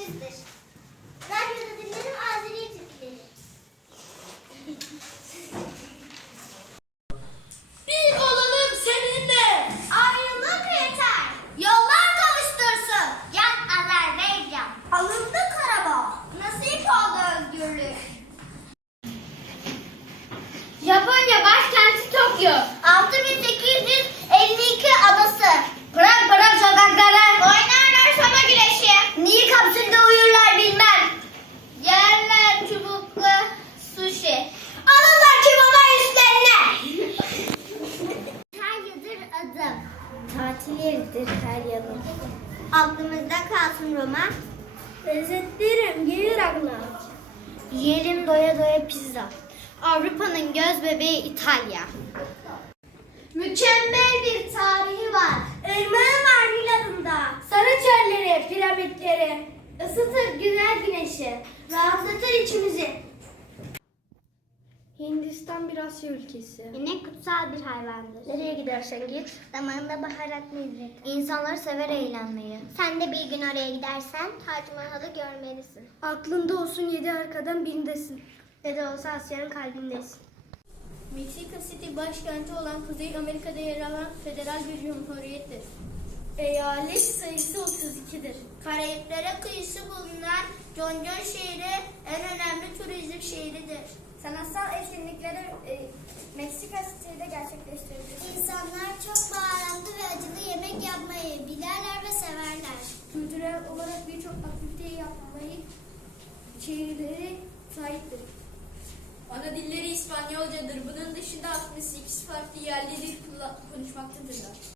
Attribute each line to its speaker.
Speaker 1: İngilizdir. Radyoda dinlerim Azeri
Speaker 2: Bir olalım seninle.
Speaker 1: Ayrılık yeter. Yollar kavuştursun. Yan Azerbaycan. Alındı Karabağ. Nasip oldu özgürlük.
Speaker 2: Japonya başkenti Tokyo.
Speaker 1: Tatil
Speaker 3: yeridir her yanım.
Speaker 1: Aklımızda kalsın Roma.
Speaker 3: Lezzetlerim gelir aklına.
Speaker 4: Yerim doya doya pizza. Avrupa'nın göz bebeği İtalya. Mükemmel
Speaker 1: bir tarihi var.
Speaker 3: Irmağın var Milano'da.
Speaker 2: Sarı çölleri, piramitleri. Isıtır güzel güneşi.
Speaker 3: Rahatlatır içimizi. Hindistan bir Asya ülkesi.
Speaker 1: İnek kutsal bir hayvandır.
Speaker 3: Nereye gidersen git.
Speaker 1: Zamanında baharatlı lezzet.
Speaker 4: İnsanları sever eğlenmeyi.
Speaker 1: Sen de bir gün oraya gidersen Tac Mahal'ı görmelisin.
Speaker 3: Aklında olsun yedi arkadan birindesin. Ne de olsa Asya'nın kalbindesin.
Speaker 2: Meksika City başkenti olan Kuzey Amerika'da yer alan federal bir cumhuriyettir. Eyalet sayısı 32'dir.
Speaker 1: Karayiplere kıyısı bulunan Concon şehri en önemli turizm şehridir.
Speaker 2: Sanatsal etkinlikleri e, Meksika City'de gerçekleştirilir.
Speaker 1: İnsanlar çok baharatlı ve acılı yemek yapmayı bilirler ve severler.
Speaker 2: Kültürel olarak birçok aktivite yapmayı şehirleri sahiptir. Ana dilleri İspanyolcadır. Bunun dışında 68 farklı yerli dil konuşmaktadırlar.